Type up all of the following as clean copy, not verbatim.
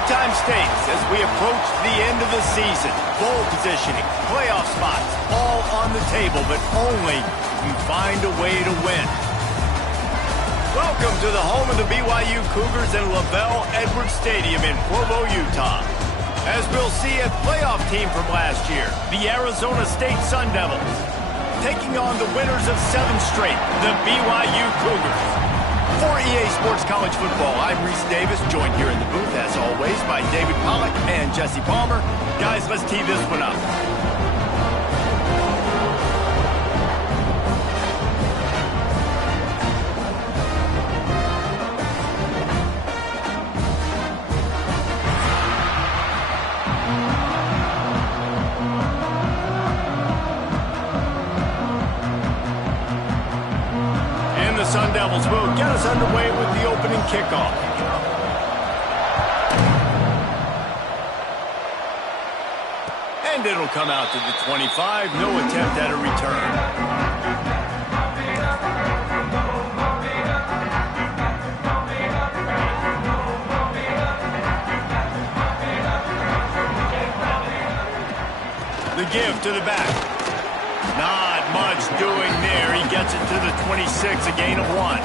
Big-time stakes as we approach the end of the season. Bowl positioning, playoff spots, all on the table, but only you find a way to win. Welcome to the home of the BYU Cougars in LaVell Edwards Stadium in Provo, Utah. As we'll see, a playoff team from last year, the Arizona State Sun Devils, taking on the winners of 7 straight, the BYU Cougars. For EA Sports College Football, I'm Reese Davis, joined here in the booth, as always, by David Pollack and Jesse Palmer. Guys, let's tee this one up. Sun Devils will get us underway with the opening kickoff. And it'll come out to the 25. No attempt at a return. The give to the back. Not much doing there. He gets it to the 26, a gain of 1.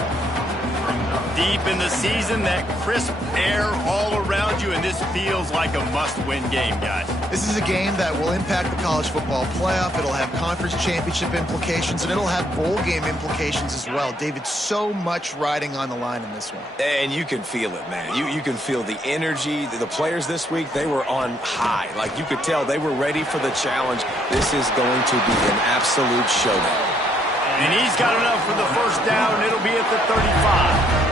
Deep in the season, that crisp air all around you, and this feels like a must-win game, guys. This is a game that will impact the college football playoff. It'll have conference championship implications, and it'll have bowl game implications as well. David, so much riding on the line in this one. And you can feel it, man. You can feel the energy. The players this week, they were on high. Like, you could tell they were ready for the challenge. This is going to be an absolute showdown. And he's got enough for the first down. It'll be at the 35.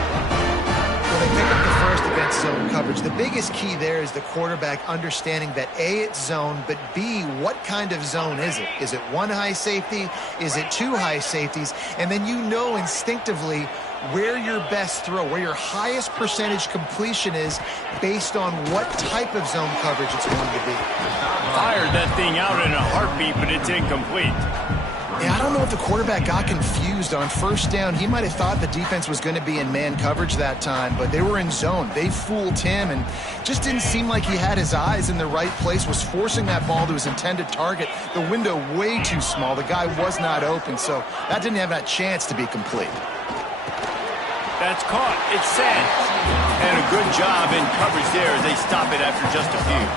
They pick up the first against zone coverage. The biggest key there is the quarterback understanding that A, it's zone, but B, what kind of zone is it? Is it 1 high safety? Is it 2 high safeties? And then you know instinctively where your best throw, where your highest percentage completion is based on what type of zone coverage it's going to be. Fired that thing out in a heartbeat, but it's incomplete. Yeah, I don't know if the quarterback got confused on first down. He might have thought the defense was going to be in man coverage that time, but they were in zone. They fooled him and just didn't seem like he had his eyes in the right place, was forcing that ball to his intended target. The window way too small. The guy was not open, so that didn't have that chance to be complete. That's caught. It's sent. And a good job in coverage there as they stop it after just a few.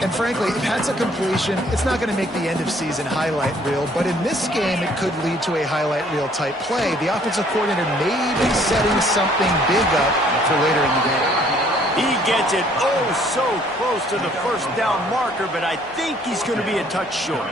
And frankly, if that's a completion, it's not going to make the end-of-season highlight reel, but in this game, it could lead to a highlight reel type play. The offensive coordinator may be setting something big up for later in the game. He gets it so close to the first down marker, but I think he's going to be a touch short.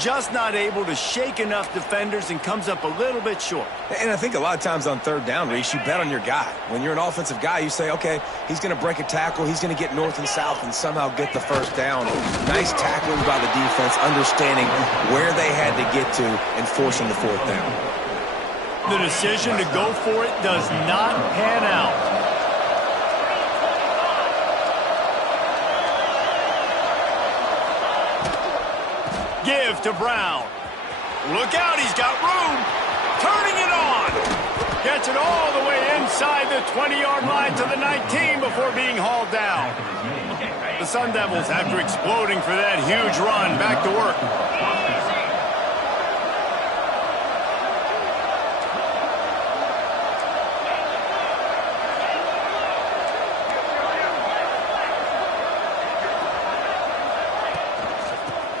Just not able to shake enough defenders and comes up a little bit short. And I think a lot of times on third down, Reese, you bet on your guy. When you're an offensive guy, you say, okay, he's going to break a tackle, he's going to get north and south and somehow get the first down. Nice tackling by the defense, understanding where they had to get to and forcing the fourth down. The decision to go for it does not pan out. Give to Brown. Look out, he's got room. Turning it on. Gets it all the way inside the 20-yard line to the 19 before being hauled down. The Sun Devils, after exploding for that huge run, back to work.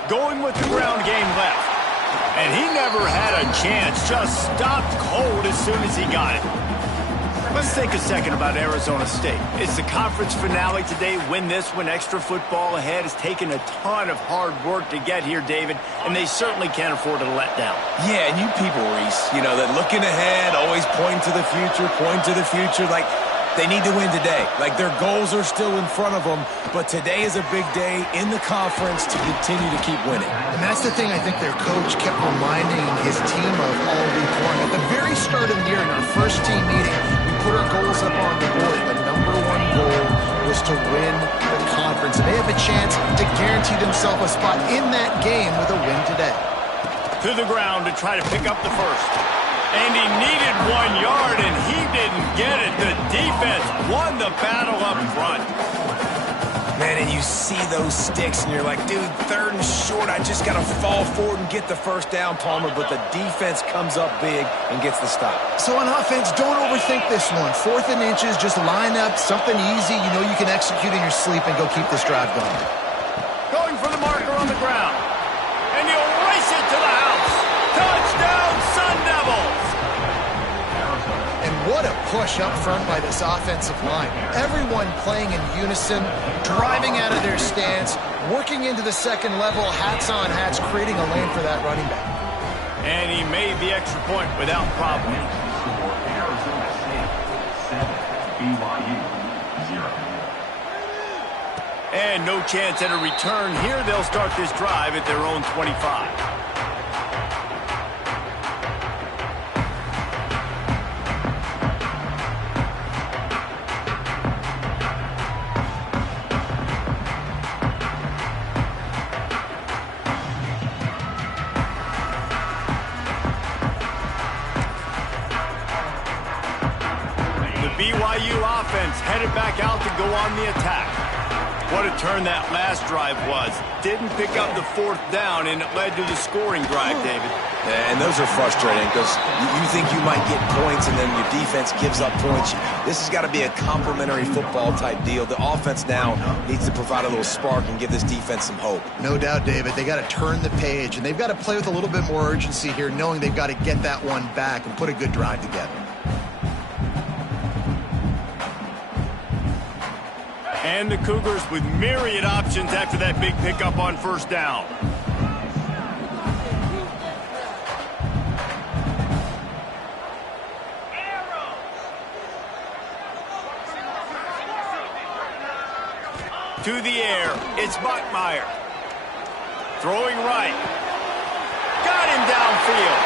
Going with the ground game left. And he never had a chance, just stopped cold as soon as he got it. Let's take a second about Arizona State. It's the conference finale today. Win this one, extra football ahead. Has taken a ton of hard work to get here, David, and they certainly can't afford to let down. Yeah, and you people, Reese, you know, that looking ahead, always pointing to the future, like, they need to win today. Like, their goals are still in front of them, but today is a big day in the conference to continue to keep winning. And that's the thing I think their coach kept reminding his team of all week long. At the very start of the year in our first team meeting, we put our goals up on the board. The number one goal was to win the conference. And they have a chance to guarantee themselves a spot in that game with a win today. To the ground to try to pick up the first. And he needed 1 yard, and he didn't get it. The defense won the battle up front. Man, and you see those sticks, and you're like, dude, 3rd and short, I just got to fall forward and get the first down, Palmer, but the defense comes up big and gets the stop. So on offense, don't overthink this one. 4th and inches, just line up, something easy you know you can execute in your sleep and go keep this drive going. Going for the marker on the ground. And he'll race it to the house. Touchdown, Sun Devils! And what a push up front by this offensive line. Everyone playing in unison, driving out of their stance, working into the second level, hats on hats, creating a lane for that running back. And he made the extra point without problem. Arizona State 7, BYU 0. And no chance at a return here. They'll start this drive at their own 25. BYU offense headed back out to go on the attack. What a turn that last drive was. Didn't pick up the 4th down, and it led to the scoring drive, David. Yeah, and those are frustrating because you think you might get points, and then your defense gives up points. This has got to be a complementary football type deal. The offense now needs to provide a little spark and give this defense some hope. No doubt, David. They got to turn the page, and they've got to play with a little bit more urgency here, knowing they've got to get that one back and put a good drive together. And the Cougars with myriad options after that big pickup on 1st down. To the air, it's Bachmeier. Throwing right. Got him downfield.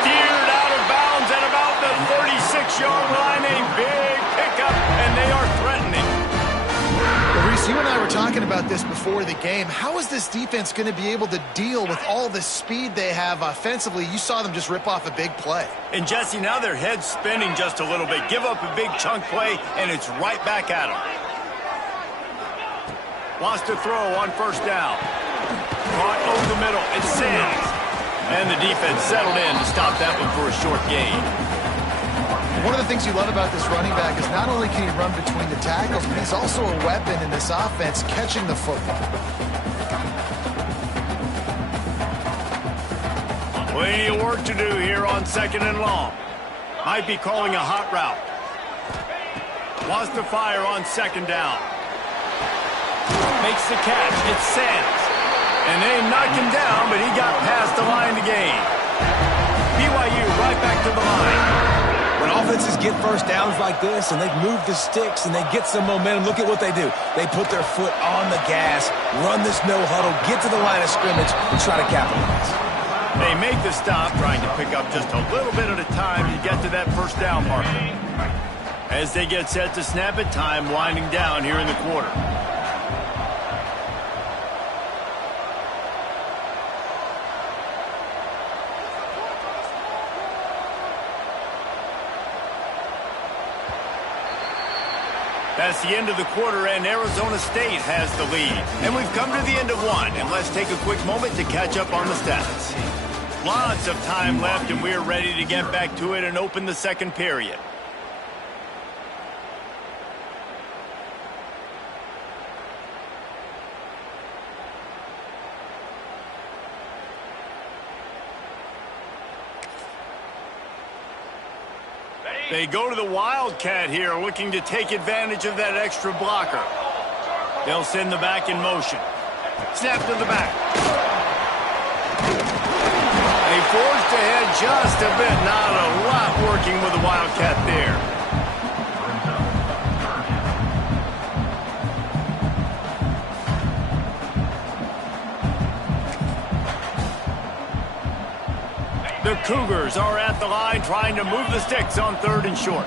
Steered out of bounds at about the 36-yard line. A big pickup, and they are threatening. Reese, you and I were talking about this before the game. How is this defense going to be able to deal with all the speed they have offensively? You saw them just rip off a big play. And, Jesse, now their head's spinning just a little bit. Give up a big chunk play, and it's right back at them. Wants to throw on 1st down. Caught over the middle. It's Sands. And the defense settled in to stop that one for a short gain. One of the things you love about this running back is not only can he run between the tackles, but he's also a weapon in this offense catching the football. Plenty of work to do here on 2nd and long. Might be calling a hot route. Wants to fire on 2nd down. Makes the catch. It's Sands. And they knocked him down, but he got past the line to gain. BYU right back to the line. When offenses get 1st downs like this and they move the sticks and they get some momentum, look at what they do. They put their foot on the gas, run this no huddle, get to the line of scrimmage, and try to capitalize. They make the stop, trying to pick up just a little bit at a time to get to that 1st down marker. As they get set to snap it, time winding down here in the quarter. That's the end of the quarter, and Arizona State has the lead. And we've come to the end of one, and let's take a quick moment to catch up on the stats. Lots of time left, and we're ready to get back to it and open the 2nd period. They go to the Wildcat here, looking to take advantage of that extra blocker. They'll send the back in motion. Snap to the back. They forced ahead just a bit. Not a lot working with the Wildcat there. The Cougars are at the line trying to move the sticks on 3rd and short.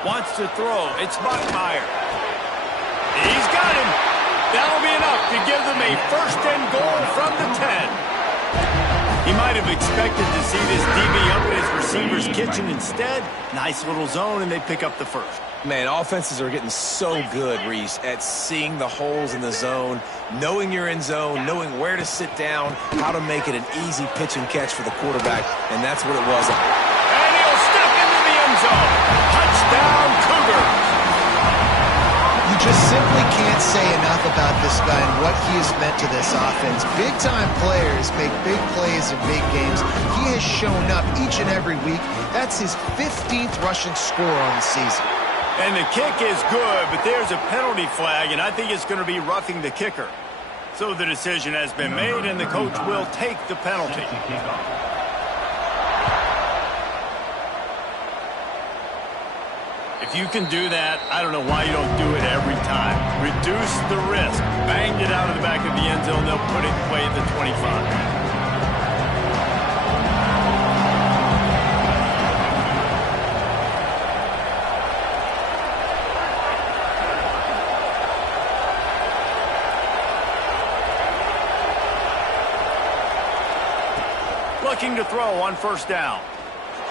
Wants to throw. It's Bachmeier. He's got him. That'll be enough to give them a 1st and goal from the 10. He might have expected to see this DB up in his receiver's kitchen. Instead, nice little zone, and they pick up the first. Man, offenses are getting so good, Reese, at seeing the holes in the zone, knowing you're in zone, knowing where to sit down, how to make it an easy pitch and catch for the quarterback, and that's what it was. And he'll step into the end zone. Touchdown, Cougars. You just simply can't say enough about this guy and what he has meant to this offense. Big-time players make big plays in big games. He has shown up each and every week. That's his 15th rushing score on the season. And the kick is good, but there's a penalty flag, and I think it's going to be roughing the kicker. So the decision has been made, and the coach will take the penalty. If you can do that, I don't know why you don't do it every time. Reduce the risk. Banged it out of the back of the end zone. They'll put it in play at the 25. Looking to throw on first down.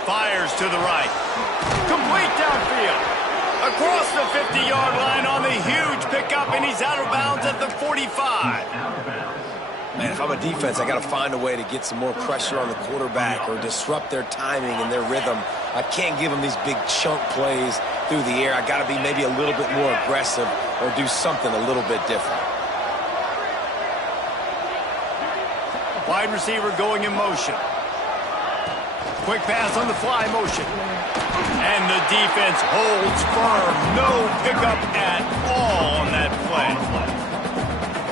Fires to the right. Complete downfield. Across the 50-yard line on the huge pickup, and he's out of bounds at the 45. Man, if I'm a defense, I got to find a way to get some more pressure on the quarterback or disrupt their timing and their rhythm. I can't give them these big chunk plays through the air. I got to be maybe a little bit more aggressive or do something a little bit different. Wide receiver going in motion. Quick pass on the fly motion. And the defense holds firm. No pickup at all on that play.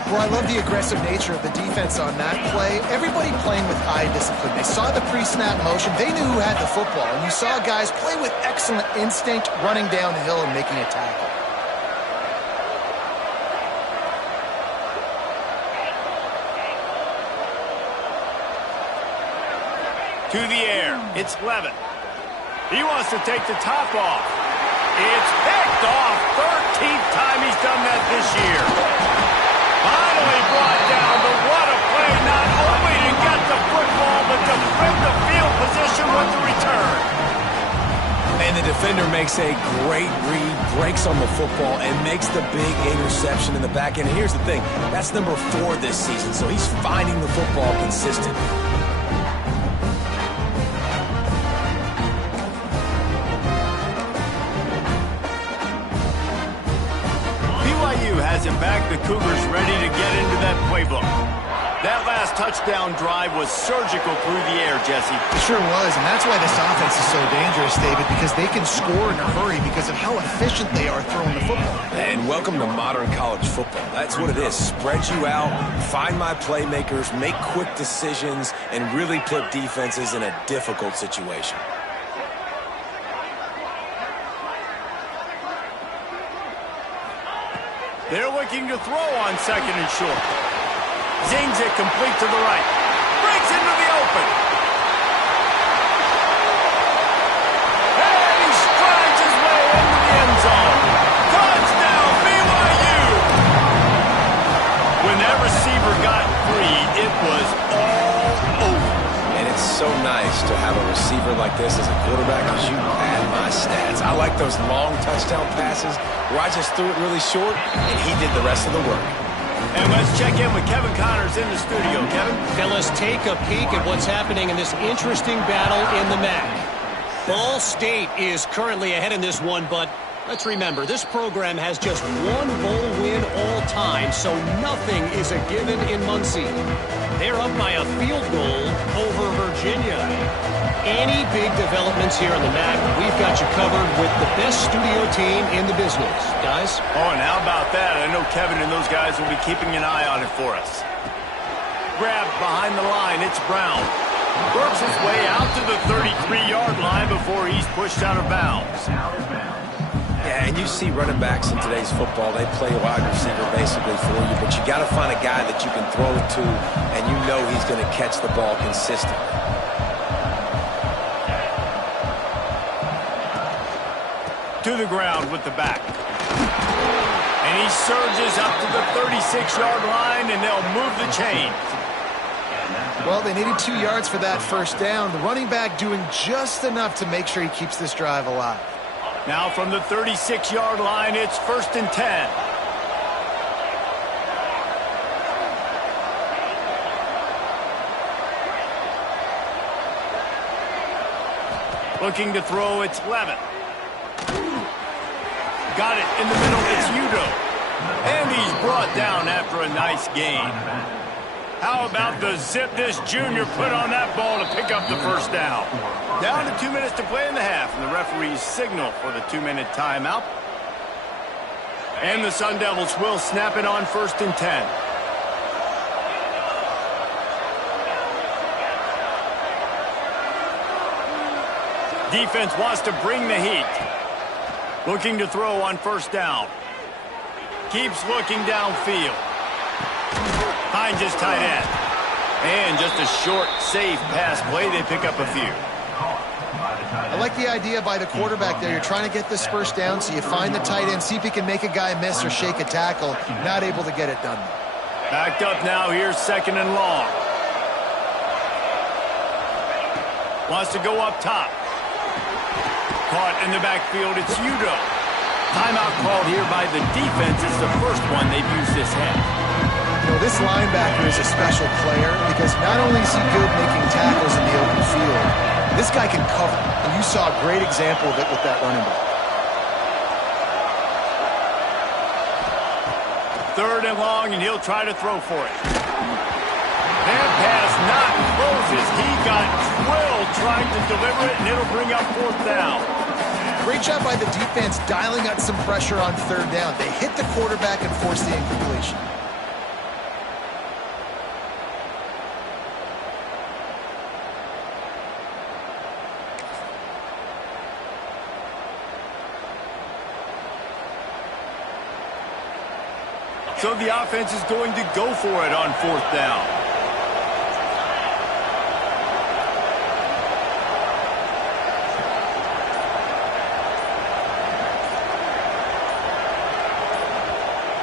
Well, I love the aggressive nature of the defense on that play. Everybody playing with eye discipline. They saw the pre-snap motion. They knew who had the football. And you saw guys play with excellent instinct, running downhill and making a tackle. To the air. It's Levin. He wants to take the top off. It's picked off. 13th time he's done that this year. Finally brought down, but what a play. Not only to get the football, but to bring the field position with the return. And the defender makes a great read, breaks on the football, and makes the big interception in the back end. And here's the thing. That's number 4 this season, so he's finding the football consistent. Has it back, the Cougars ready to get into that playbook. That last touchdown drive was surgical through the air, Jesse. It sure was, and that's why this offense is so dangerous, David, because they can score in a hurry because of how efficient they are throwing the football. And welcome to modern college football. That's what it is. Spread you out, find my playmakers, make quick decisions, and really put defenses in a difficult situation. They're looking to throw on second and short. Zings it complete to the right. Breaks into the open. And he strides his way into the end zone. Touchdown, BYU! When that receiver got free, it was all over. And it's so nice to have a receiver like this as a quarterback because you add my stats. I like those long touchdown passes where I just threw it really short and he did the rest of the work. And let's check in with Kevin Connors in the studio. Kevin? Fellas, take a peek at what's happening in this interesting battle in the MAC. Ball State is currently ahead in this one, but let's remember, this program has just one bowl win all time, so nothing is a given in Muncie. They're up by a field goal over Virginia. Any big developments here in the MAC, we've got you covered with the best studio team in the business. Guys? Oh, and how about that? I know Kevin and those guys will be keeping an eye on it for us. Grabbed behind the line, it's Brown. Works his way out to the 33-yard line before he's pushed out of bounds. Yeah, and you see running backs in today's football, they play wide receiver basically for you, but you got to find a guy that you can throw it to, and you know he's going to catch the ball consistently. To the ground with the back. And he surges up to the 36-yard line, and they'll move the chains. Well, they needed 2 yards for that first down. The running back doing just enough to make sure he keeps this drive alive. Now from the 36-yard line, it's 1st and 10. Looking to throw, it's Levitt. Got it in the middle, it's Udo. And he's brought down after a nice gain. How about the zip this junior put on that ball to pick up the first down? Down to 2 minutes to play in the half, and the referees signal for the 2-minute timeout. And the Sun Devils will snap it on 1st and 10. Defense wants to bring the heat. Looking to throw on 1st down. Keeps looking downfield. Finds his tight end. And just a short, safe pass play. They pick up a few. I like the idea by the quarterback there. You're trying to get this first down, so you find the tight end, see if he can make a guy miss or shake a tackle. Not able to get it done. Backed up now. Here's 2nd and long. Wants to go up top. Caught in the backfield, it's Udo. Timeout called here by the defense. It's the first one they've used this half. You know, this linebacker is a special player because not only is he good making tackles in the open field, this guy can cover. And you saw a great example of it with that running back. 3rd and long, and he'll try to throw for it. That pass not closes. He got drilled trying to deliver it, and it'll bring up 4th down. Great job by the defense dialing up some pressure on 3rd down. They hit the quarterback and forced the incompletion. So the offense is going to go for it on 4th down.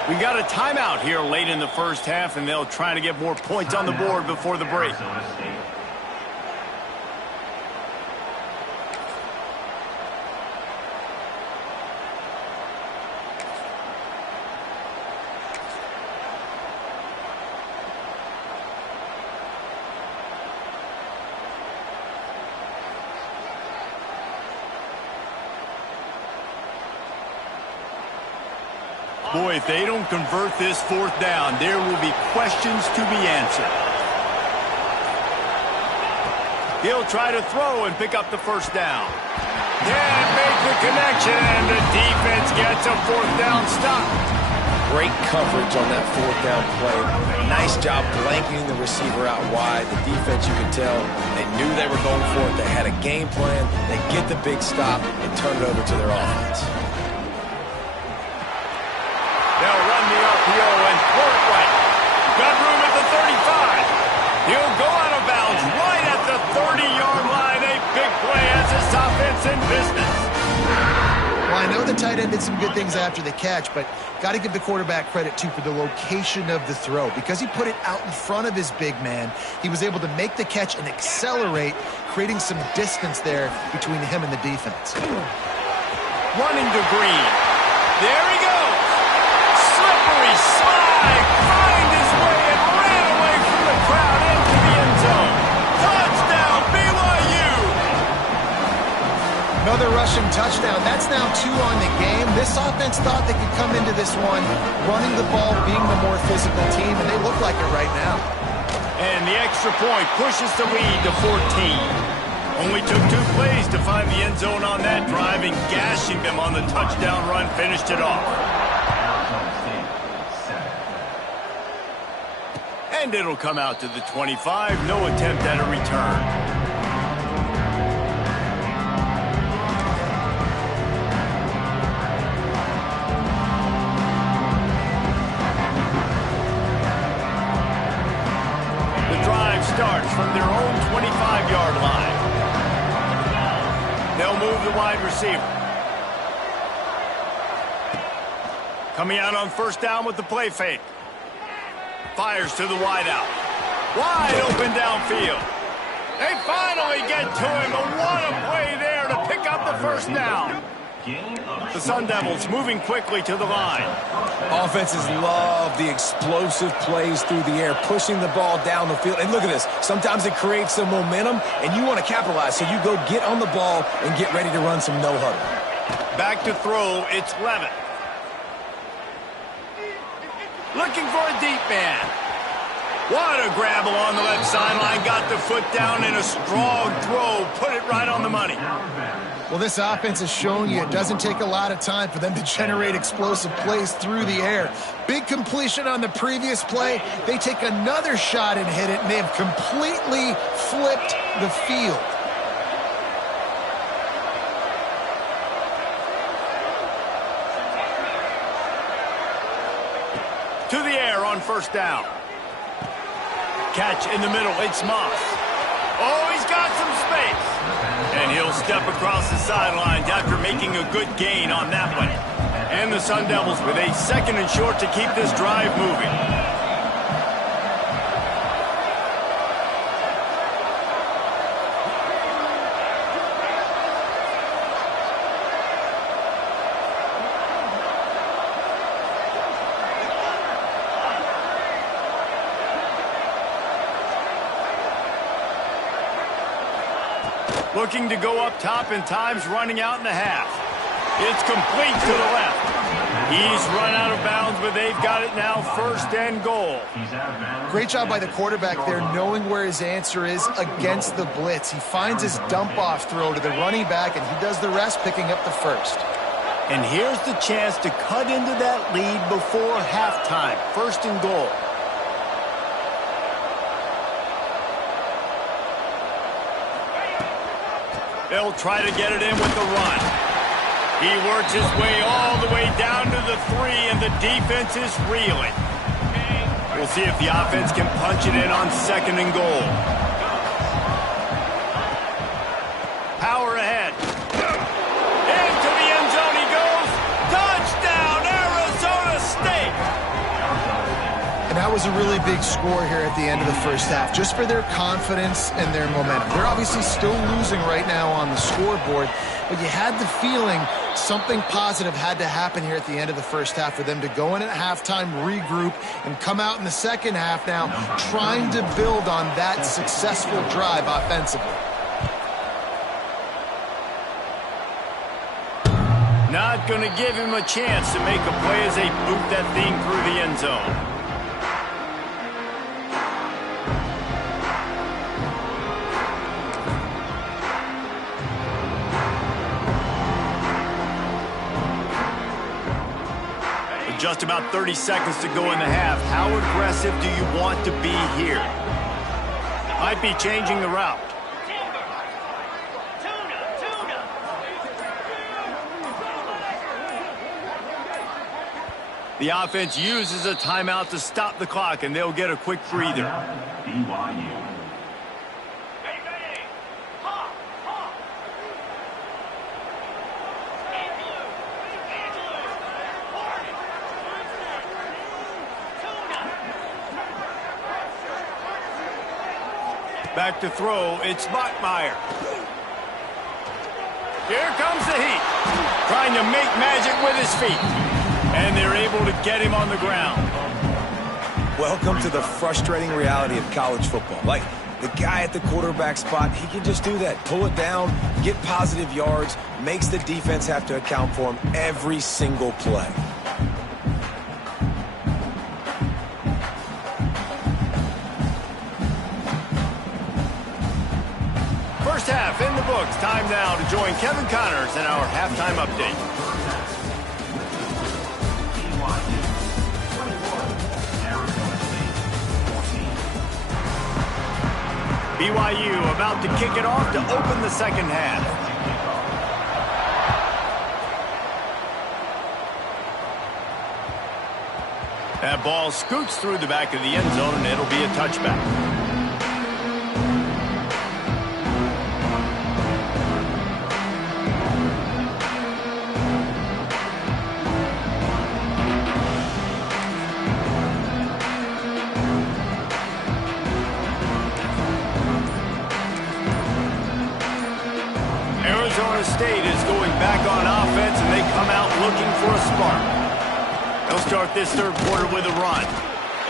We got a timeout here late in the first half, and they'll try to get more points on the board before the break. Boy, if they don't convert this 4th down, there will be questions to be answered. He'll try to throw and pick up the first down. Can't make the connection, and the defense gets a 4th down stop. Great coverage on that 4th down play. Nice job blanketing the receiver out wide. The defense, you could tell, they knew they were going for it. They had a game plan. They get the big stop and turn it over to their offense. They'll run the RPO and throw it right. Got room at the 35. He'll go out of bounds right at the 30-yard line. A big play as this offense in business. Well, I know the tight end did some good things after the catch, but got to give the quarterback credit, too, for the location of the throw. Because he put it out in front of his big man, he was able to make the catch and accelerate, creating some distance there between him and the defense. Running to Green. There he goes. Slippery slide. Find his way and ran away from the crowd into the end zone. Touchdown, BYU. Another rushing touchdown. That's now 2 on the game. This offense thought they could come into this one running the ball, being the more physical team, and they look like it right now. And the extra point pushes the lead to 14. Only took 2 plays to find the end zone on that drive, and gashing them on the touchdown run finished it off. And it'll come out to the 25. No attempt at a return. The drive starts from their own 25-yard line. They'll move the wide receiver. Coming out on 1st down with the play fake. Fires to the wideout. Wide open downfield. They finally get to him, but what a play there to pick up the first down. The Sun Devils moving quickly to the line. Offenses love the explosive plays through the air, pushing the ball down the field. And look at this. Sometimes it creates some momentum, and you want to capitalize. So you go get on the ball and get ready to run some no-huddle. Back to throw, it's Levitt. Looking for a deep man. What a grab along the left sideline. Got the foot down in a strong throw. Put it right on the money. Well, this offense has shown you it doesn't take a lot of time for them to generate explosive plays through the air. Big completion on the previous play. They take another shot and hit it, and they have completely flipped the field. To the air on first down. Catch in the middle, it's Moss. Oh, he's got some space. And he'll step across the sidelines after making a good gain on that one. And the Sun Devils with a second and short to keep this drive moving. Looking to go up top, and time's running out in the half. It's complete to the left. He's run out of bounds, but they've got it now, first and goal. Great job by the quarterback there, knowing where his answer is against the blitz. He finds his dump-off throw to the running back, and he does the rest, picking up the first. And here's the chance to cut into that lead before halftime, first and goal. They'll try to get it in with the run. He works his way all the way down to the 3, and the defense is reeling. We'll see if the offense can punch it in on second and goal. Power ahead. Into the end zone he goes. Touchdown, Arizona State! And that was a really big score here at the end of the first half, just for their confidence and their momentum. They're obviously still losing right now on the scoreboard, but you had the feeling something positive had to happen here at the end of the first half for them to go in at halftime, regroup, and come out in the second half now trying to build on that successful drive offensively. Not going to give him a chance to make a play as they boot that thing through the end zone. Just about 30 seconds to go in the half. How aggressive do you want to be here? Might be changing the route. The offense uses a timeout to stop the clock, and they'll get a quick breather. BYU. Back to throw, it's Bachmeier. Here comes the heat. Trying to make magic with his feet. And they're able to get him on the ground. Welcome to the frustrating reality of college football. Like, the guy at the quarterback spot, he can just do that. Pull it down, get positive yards, makes the defense have to account for him every single play. First half in the books. Time now to join Kevin Connors in our halftime update. BYU about to kick it off to open the second half. That ball scoots through the back of the end zone, and it'll be a touchback. Arizona State is going back on offense, and they come out looking for a spark. They'll start this third quarter with a run.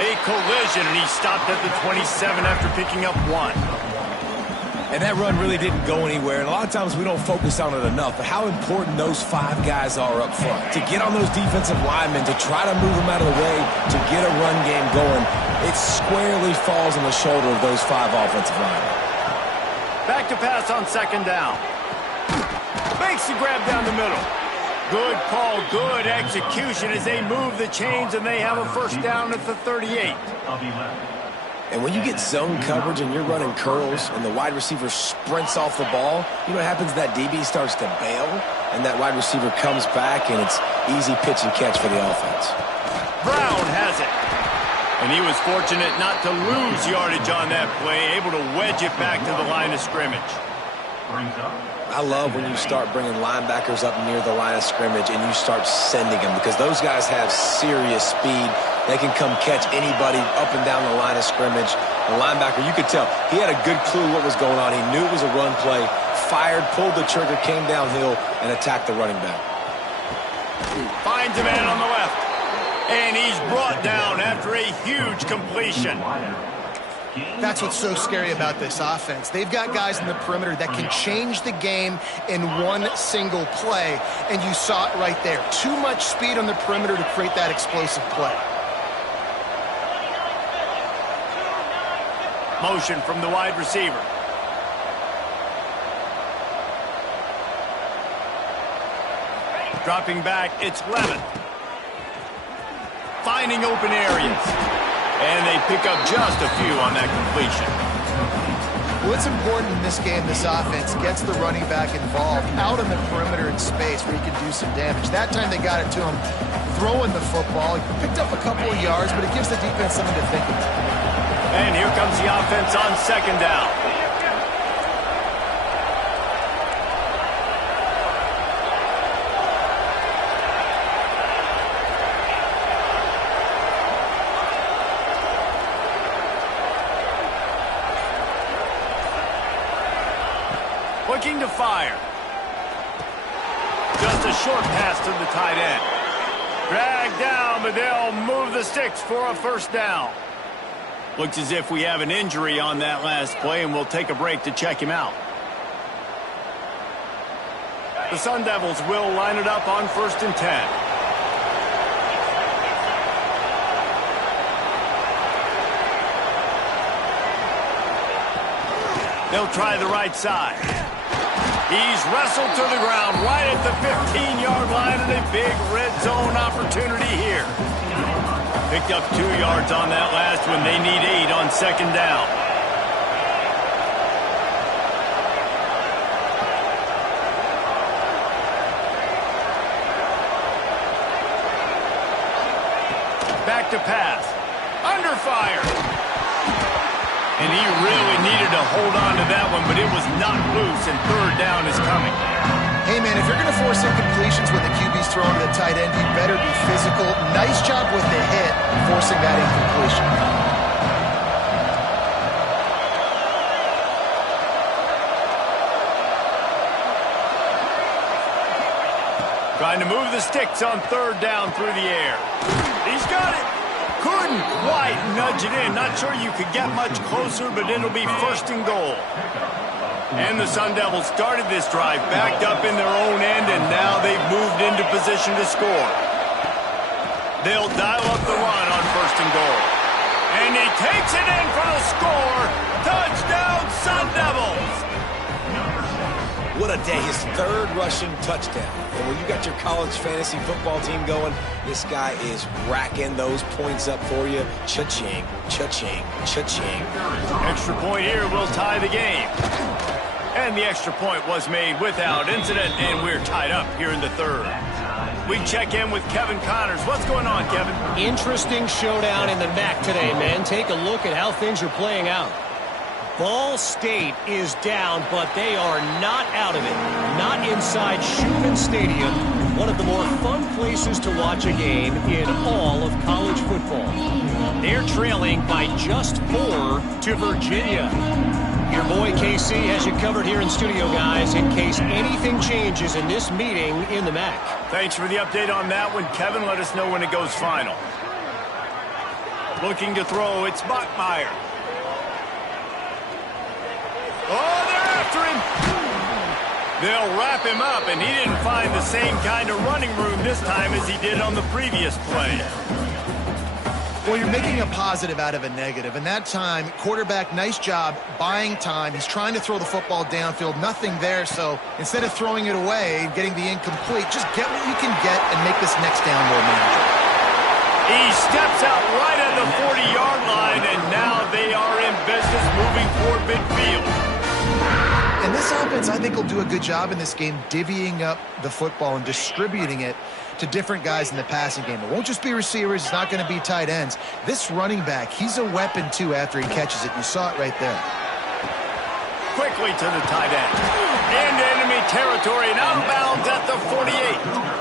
A collision, and he stopped at the 27 after picking up 1. And that run really didn't go anywhere, and a lot of times we don't focus on it enough, but how important those 5 guys are up front. To get on those defensive linemen, to try to move them out of the way, to get a run game going, it squarely falls on the shoulder of those 5 offensive linemen. Back to pass on second down. Makes the grab down the middle. Good call, good execution as they move the chains, and they have a first down at the 38. And when you get zone coverage and you're running curls and the wide receiver sprints off the ball, you know what happens? That DB starts to bail, and that wide receiver comes back, and it's easy pitch and catch for the offense. Brown has it. And he was fortunate not to lose yardage on that play, able to wedge it back to the line of scrimmage. I love when you start bringing linebackers up near the line of scrimmage and you start sending them, because those guys have serious speed. They can come catch anybody up and down the line of scrimmage. The linebacker, you could tell, he had a good clue what was going on. He knew it was a run play, fired, pulled the trigger, came downhill, and attacked the running back. Finds a man on the left. And he's brought down after a huge completion. That's what's so scary about this offense. They've got guys in the perimeter that can change the game in one single play, and you saw it right there. Too much speed on the perimeter to create that explosive play. Motion from the wide receiver. Dropping back, it's Lemon. Finding open areas. And they pick up just a few on that completion. What's important in this game, this offense gets the running back involved out on the perimeter in space where he can do some damage. That time they got it to him throwing the football. He picked up a couple of yards, but it gives the defense something to think about. And here comes the offense on second down. Looking to fire. Just a short pass to the tight end. Dragged down, but they'll move the sticks for a first down. Looks as if we have an injury on that last play, and we'll take a break to check him out. The Sun Devils will line it up on 1st and 10. They'll try the right side. He's wrestled to the ground right at the 15-yard line, and a big red zone opportunity here. Picked up 2 yards on that last one. They need 8 on second down. Back to pass. Under fire. And he really needed to hold on to that one, but it was not loose, and third down is coming. Hey, man, if you're going to force incompletions when the QB's throwing to the tight end, you better be physical. Nice job with the hit, forcing that incompletion. Trying to move the sticks on third down through the air. He's got it. Couldn't quite nudge it in. Not sure you could get much closer, but it'll be 1st and goal. And the Sun Devils started this drive backed up in their own end, and now they've moved into position to score. They'll dial up the run on 1st and goal. And he takes it in for the score. Touchdown, Sun Devils! What a day, his 3rd rushing touchdown. And when you got your college fantasy football team going, this guy is racking those points up for you. Cha-ching, cha-ching, cha-ching. Extra point here will tie the game. And the extra point was made without incident, and we're tied up here in the 3rd. We check in with Kevin Connors. What's going on, Kevin? Interesting showdown in the MAC today, man. Take a look at how things are playing out. Ball State is down, but they are not out of it. Not inside Schumann Stadium, one of the more fun places to watch a game in all of college football. They're trailing by just 4 to Virginia. Your boy Casey ABC has you covered here in studio, guys, in case anything changes in this meeting in the MAC. Thanks for the update on that one, Kevin. Let us know when it goes final. Looking to throw, it's Bachmeier. Oh, they're after him. They'll wrap him up, and he didn't find the same kind of running room this time as he did on the previous play. Well, you're making a positive out of a negative. And that time, quarterback, nice job buying time. He's trying to throw the football downfield. Nothing there. So instead of throwing it away and getting the incomplete, just get what you can get and make this next down more manageable. He steps out right at the 40-yard line, and now they are in business moving toward midfield. And this offense, I think, will do a good job in this game divvying up the football and distributing it to different guys in the passing game. It won't just be receivers. It's not going to be tight ends. This running back, he's a weapon, too, after he catches it. You saw it right there. Quickly to the tight end. Into enemy territory and out of bounds at the 48.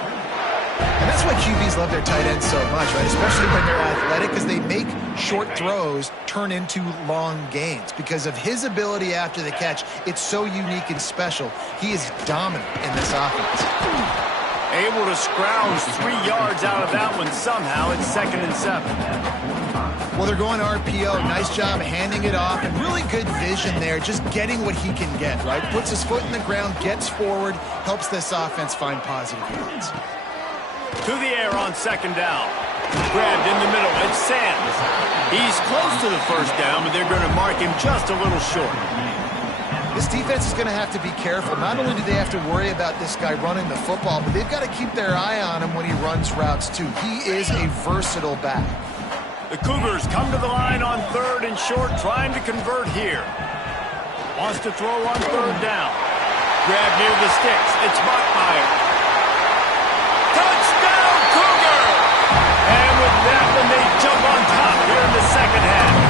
And that's why QBs love their tight ends so much, right? Especially when they're athletic, because they make short throws turn into long gains. Because of his ability after the catch, it's so unique and special. He is dominant in this offense. Able to scrounge 3 yards out of that one somehow. It's 2nd and 7. Well, they're going RPO. Nice job handing it off. And really good vision there, just getting what he can get, right? Puts his foot in the ground, gets forward, helps this offense find positive yards. To the air on 2nd down. Grabbed in the middle. It's Sands. He's close to the first down, but they're going to mark him just a little short. This defense is going to have to be careful. Not only do they have to worry about this guy running the football, but they've got to keep their eye on him when he runs routes, too. He is a versatile back. The Cougars come to the line on 3rd and short, trying to convert here. Wants to throw on 3rd down. Grab near the sticks. It's Bachmeier. Touchdown, Cougar! And with that one, they jump on top here in the second half.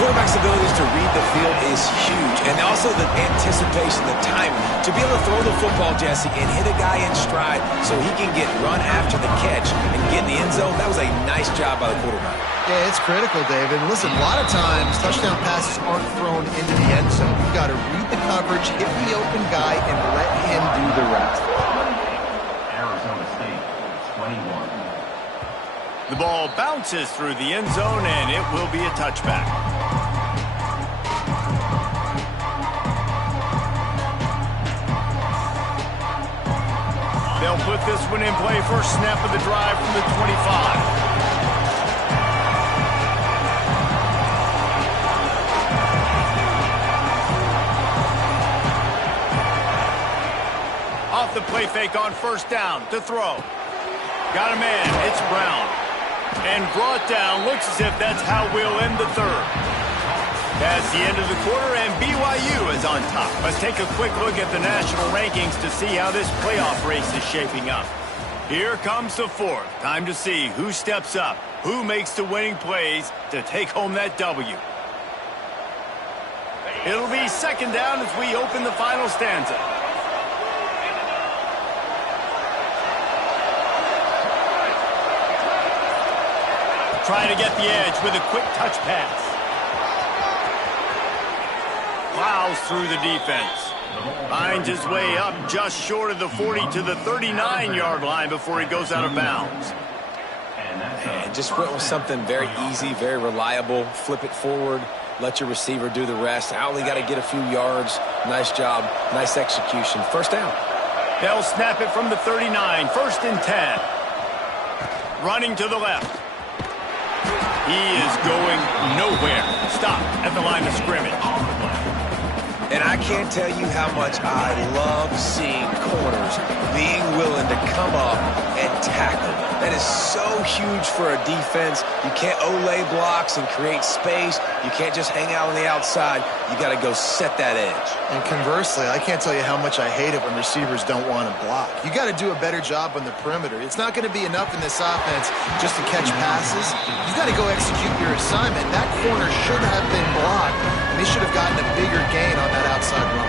Quarterback's abilities to read the field is huge, and also the anticipation, the timing. To be able to throw the football, Jesse, and hit a guy in stride so he can get run after the catch and get in the end zone, that was a nice job by the quarterback. Yeah, it's critical, David. Listen, a lot of times touchdown passes aren't thrown into the end zone. You've got to read the coverage, hit the open guy, and let him do the rest. Arizona State, 21. The ball bounces through the end zone, and it will be a touchback. They'll put this one in play. First snap of the drive from the 25. Off the play fake on 1st down to throw. Got a man. It's Brown. And brought down. Looks as if that's how we'll end the 3rd. That's the end of the quarter, and BYU is on top. Let's take a quick look at the national rankings to see how this playoff race is shaping up. Here comes the 4th. Time to see who steps up, who makes the winning plays to take home that W. It'll be 2nd down as we open the final stanza. Trying to get the edge with a quick touch pass. Plows through the defense. Finds his way up just short of the 40 to the 39-yard line before he goes out of bounds. And just went with something very easy, very reliable. Flip it forward, let your receiver do the rest. I only got to get a few yards. Nice job, nice execution. 1st down. They'll snap it from the 39, 1st and 10. Running to the left. He is going nowhere. Stop at the line of scrimmage. And I can't tell you how much I love seeing corners being willing to come up and tackle. That is so huge for a defense. You can't olay blocks and create space. You can't just hang out on the outside. You got to go set that edge. And conversely, I can't tell you how much I hate it when receivers don't want to block. You got to do a better job on the perimeter. It's not going to be enough in this offense just to catch passes. You've got to go execute your assignment. That corner should have been blocked, and they should have gotten a bigger gain on that outside run.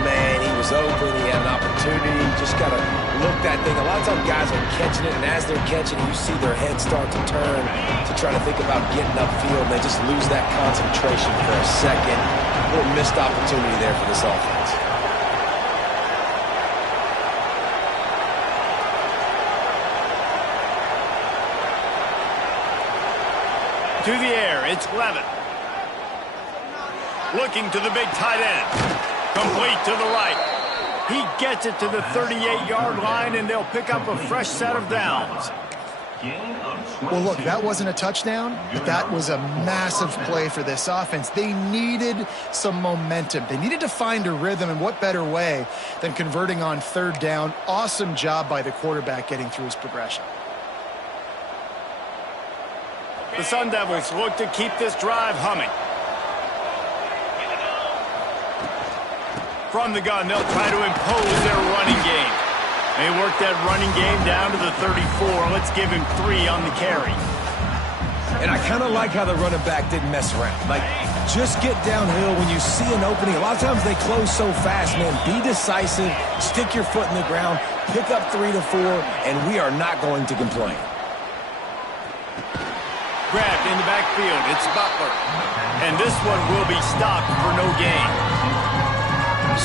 Man, he was open. He had an opportunity. Just got to look that thing. A lot of times guys are catching it, and as they're catching it, you see their head start to turn to try to think about getting upfield. They just lose that concentration for a second. little missed opportunity there for this offense. To the air, it's Levitt. Looking to the big tight end. Complete to the right. He gets it to the 38-yard line, and they'll pick up a fresh set of downs. Well, look, that wasn't a touchdown, but that was a massive play for this offense. They needed some momentum. They needed to find a rhythm, and what better way than converting on third down. Awesome job by the quarterback getting through his progression. The Sun Devils look to keep this drive humming. From the gun, they'll try to impose their running game. They work that running game down to the 34. Let's give him 3 on the carry. And I kind of like how the running back didn't mess around. Like, just get downhill when you see an opening. A lot of times they close so fast, man. Be decisive, stick your foot in the ground, pick up 3 to 4, and we are not going to complain. Grabbed in the backfield, it's Butler. And this one will be stopped for no gain.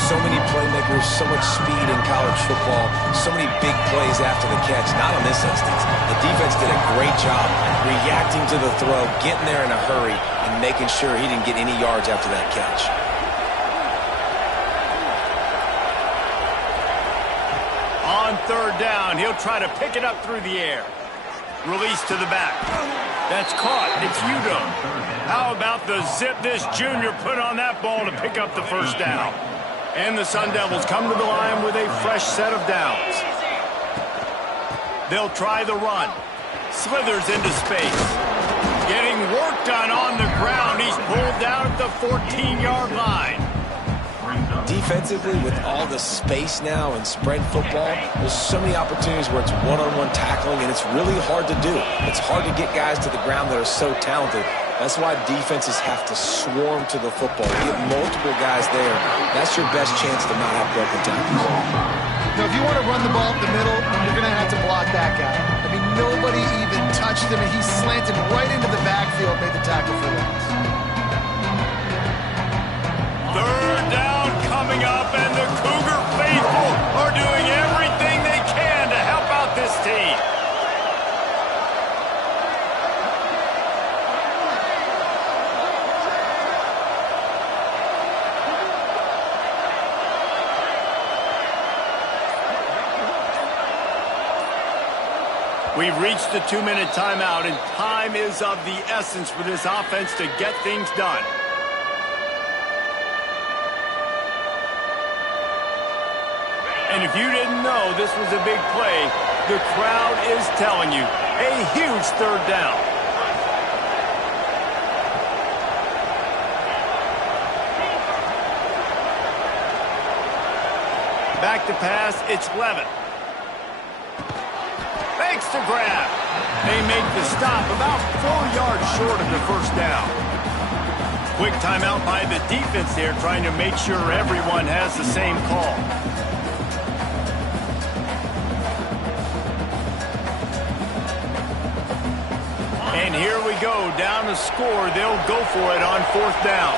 So many playmakers, so much speed in college football, so many big plays after the catch. Not in this instance. The defense did a great job reacting to the throw, getting there in a hurry, and making sure he didn't get any yards after that catch. On third down, he'll try to pick it up through the air. Release to the back. That's caught. It's Udo. How about the zip this junior put on that ball to pick up the first down? And the Sun Devils come to the line with a fresh set of downs. They'll try the run. Slithers into space. Getting work done on the ground. He's pulled down at the 14-yard line. Defensively, with all the space now and spread football, there's so many opportunities where it's one-on-one tackling, and it's really hard to do. It's hard to get guys to the ground that are so talented. That's why defenses have to swarm to the football. Get multiple guys there. That's your best chance to not have broken tackles. Now, if you want to run the ball up the middle, you're going to have to block that guy. I mean, nobody even touched him, and he slanted right into the backfield, made the tackle for loss. Third down coming up, and the Cougar faithful are doing everything they can to help out this team. We've reached the 2-minute timeout, and time is of the essence for this offense to get things done. And if you didn't know this was a big play, the crowd is telling you, a huge third down. Back to pass, it's Levitt. Fakes to grab. They make the stop about 4 yards short of the first down. Quick timeout by the defense there, trying to make sure everyone has the same call. And here we go, down to score. They'll go for it on fourth down.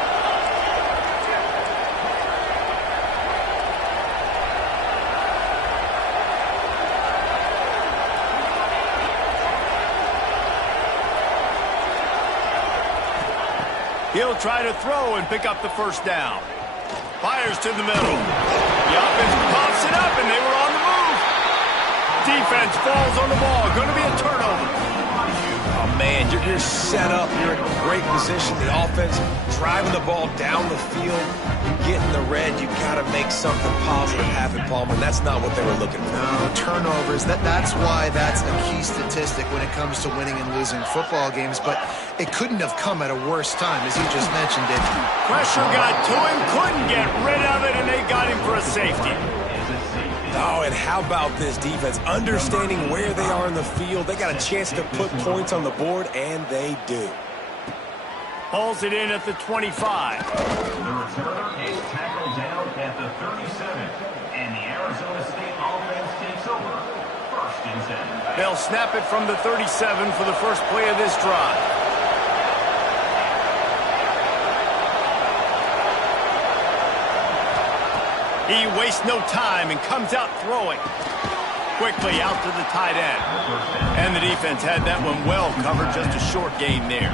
He'll try to throw and pick up the first down. Fires to the middle. The offense pops it up, and they were on the move. Defense falls on the ball. Going to be a turnover. Oh, man, you're set up. You're in great position. The offense driving the ball down the field. You get in the red. You got to make something positive happen, Palmer. That's not what they were looking for. No, turnovers. That's why that's a key statistic when it comes to winning and losing football games. But it couldn't have come at a worse time, as you just mentioned it. Pressure got to him, couldn't get rid of it, and they got him for a safety. Oh, and how about this defense? Understanding where they are in the field. They got a chance to put points on the board, and they do. Hauls it in at the 25. The returner is tackled down at the 37, and the Arizona State offense takes over. 1st and 10. They'll snap it from the 37 for the first play of this drive. He wastes no time and comes out throwing. Quickly out to the tight end. And the defense had that one well covered, just a short gain there.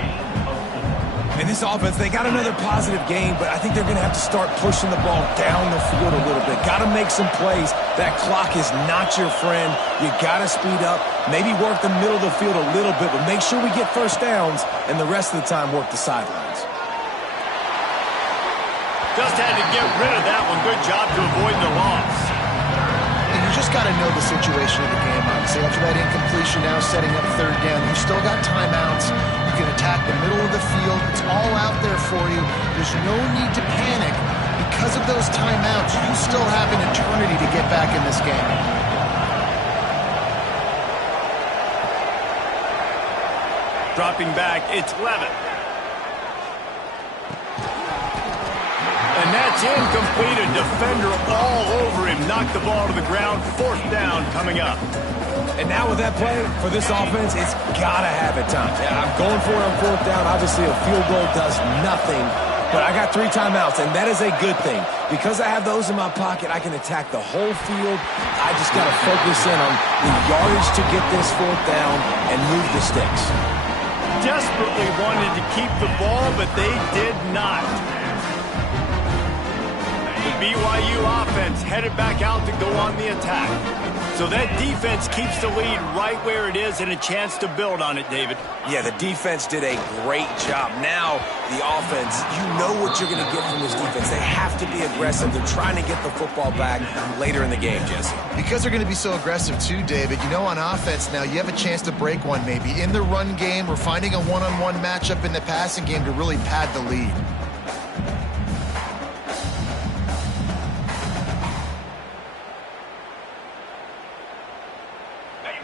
In this offense, they got another positive game, but I think they're going to have to start pushing the ball down the field a little bit. Got to make some plays. That clock is not your friend. You got to speed up, maybe work the middle of the field a little bit, but make sure we get first downs, and the rest of the time work the sidelines. Just had to get rid of that one. Good job to avoid the loss. And you just got to know the situation of the game, obviously. After that incompletion, now setting up third down. You still got timeouts. You can attack the middle of the field. It's all out there for you. There's no need to panic. Because of those timeouts, you still have an eternity to get back in this game. Dropping back, it's Levitt. And that's incomplete. A defender all over him. Knocked the ball to the ground. Fourth down coming up. And now with that play, for this offense, it's got to have it time. Yeah, I'm going for it on fourth down. Obviously, a field goal does nothing. But I got 3 timeouts, and that is a good thing. Because I have those in my pocket, I can attack the whole field. I just got to focus in on the yardage to get this fourth down and move the sticks. Desperately wanted to keep the ball, but they did not. The BYU offense headed back out to go on the attack. So that defense keeps the lead right where it is and a chance to build on it, David. Yeah, the defense did a great job. Now, the offense, you know what you're going to get from this defense. They have to be aggressive. They're trying to get the football back later in the game, Jesse. Because they're going to be so aggressive too, David, you know, on offense now, you have a chance to break one maybe. In the run game, or finding a one-on-one matchup in the passing game to really pad the lead.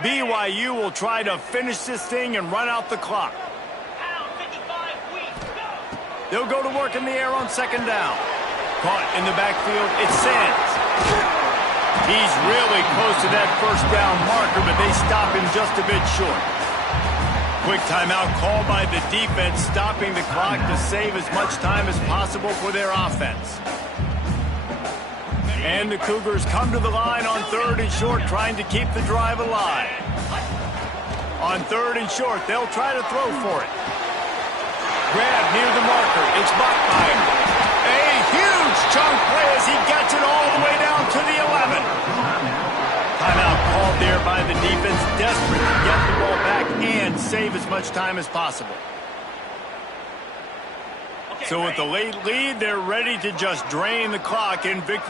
BYU will try to finish this thing and run out the clock. They'll go to work in the air on second down. Caught in the backfield, it's Sands. He's really close to that first down marker, but they stop him just a bit short. Quick timeout called by the defense, stopping the clock to save as much time as possible for their offense. And the Cougars come to the line on third and short, trying to keep the drive alive. On third and short, they'll try to throw for it. Grab near the marker. It's Bachmeier. A huge chunk play as he gets it all the way down to the 11. Timeout called there by the defense, desperate to get the ball back and save as much time as possible. So with the late lead, they're ready to just drain the clock in victory.